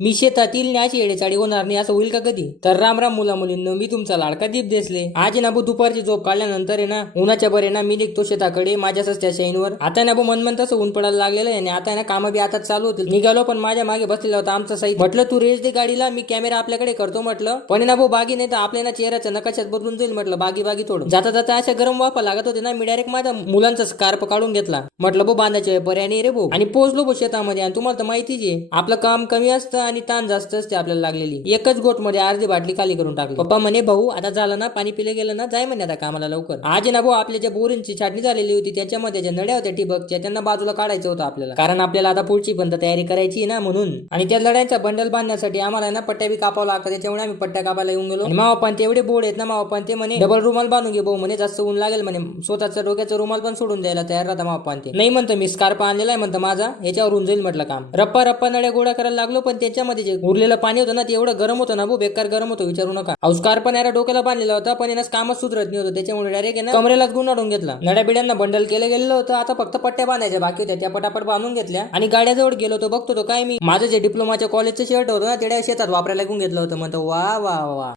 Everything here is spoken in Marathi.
मी शेतातील न्याची येडेचाडी होणार नाही असं होईल का कधी? तर राम राम मुला मुलींनो, मी तुमचा लाडका दीप देसले. आज ना भाऊ दुपारची झोप काढल्यानंतर आहे ना उन्हाच्या बरे ना मी निघतो शेताकडे माझ्या सस्त्या शाईनवर. आता ना भाऊ मन तसं ऊन पडायला लागलेलं आहे आणि आता ना कामं बी आता चालू होतील. निघालो पण माझ्या मागे बसलेला होता आमचा साईड. म्हटलं तू रेस दे गाडीला, मी कॅमेरा आपल्याकडे करतो म्हटलं. पण ना भाऊ बागी नाही तर आपल्या ना चेहऱ्याचं नकाशात बदलून जाईल म्हटलं. बागी थोडं जाता जाता अशा गरम वाफा लागत होते ना, मी डायरेक्ट माझ्या मुलांचा स्कार्प काढून घेतला. म्हटलं भाऊ बांधायचे पर्याय नाही रे भाऊ. आणि पोहोचलो भाऊ शेतामध्ये. आणि तुम्हाला तर माहितीच आहे आपलं काम कमी असतं आणि ताण जास्त असते आपल्याला लागलेली. एकच गोट मध्ये अर्धी बाटली खाली करून टाकली. पप्पा म्हणे भाऊ आता झालं ना, पाणी पिले गेलं ना, जाय म्हणे आता कामाला लवकर. आज ना भाऊ आपल्या ज्या बोरींची छाटणी झालेली होती त्याच्यामध्ये ज्या नड्या होत्या ठिबकच्या त्यांना बाजूला काढायचं होतं आपल्याला, कारण आपल्याला आता पुढची पण तयारी करायची ना म्हणून. आणि त्या लढ्यांचा बंडल बांधण्यासाठी आम्हाला ना पट्ट्या बी कापावं लागतात, त्याच्यामुळे आम्ही पट्ट्या कापायला येऊन गेलो. मावा ते एवढे बोर्ड आहेत ना, मावा ते म्हणे डबल रुमाल बांधून घे भाऊ म्हणे, जास्त ऊन लागेल म्हणे. स्वतःचा डोक्याचा रुमाल पण सोडून द्यायला तयार राहता मावा ते. नाही म्हणतो मी स्कार्प आणलेला आहे म्हणतो माझा, याच्यावर होऊन जाईल म्हटलं काम. रप्पा नड्या गोळा करायला लागलो, पण त्याच्यामध्ये जे उरलेलं पाणी होतं ना ते एवढं गरम होतं ना भाऊ, बेकार गरम होतं विचारू नका. स्कार्प पण याला डोक्याला बांधलेला होता, पण यानं कामच सुधरत नाही होतं, त्याच्यामुळे डायरेक्ट ना कमरेलाच गुंडाळून घेतला. नड्या बिड्यांना बंडल केलं गेलेलं होतं, आता फक्त पट्ट्या बांधायच्या बाकी होत्या, त्या पटापट बांधून घेतल्या. आणि गाड्याजवळ गेलो होतो, बघतो तो काय मी माझं जे डिप्लोमाच्या कॉलेजचं शर्ट होतं ना ते शेतात वापरायला घेऊन घेतलं होतं. म्हणतो वा वा वा.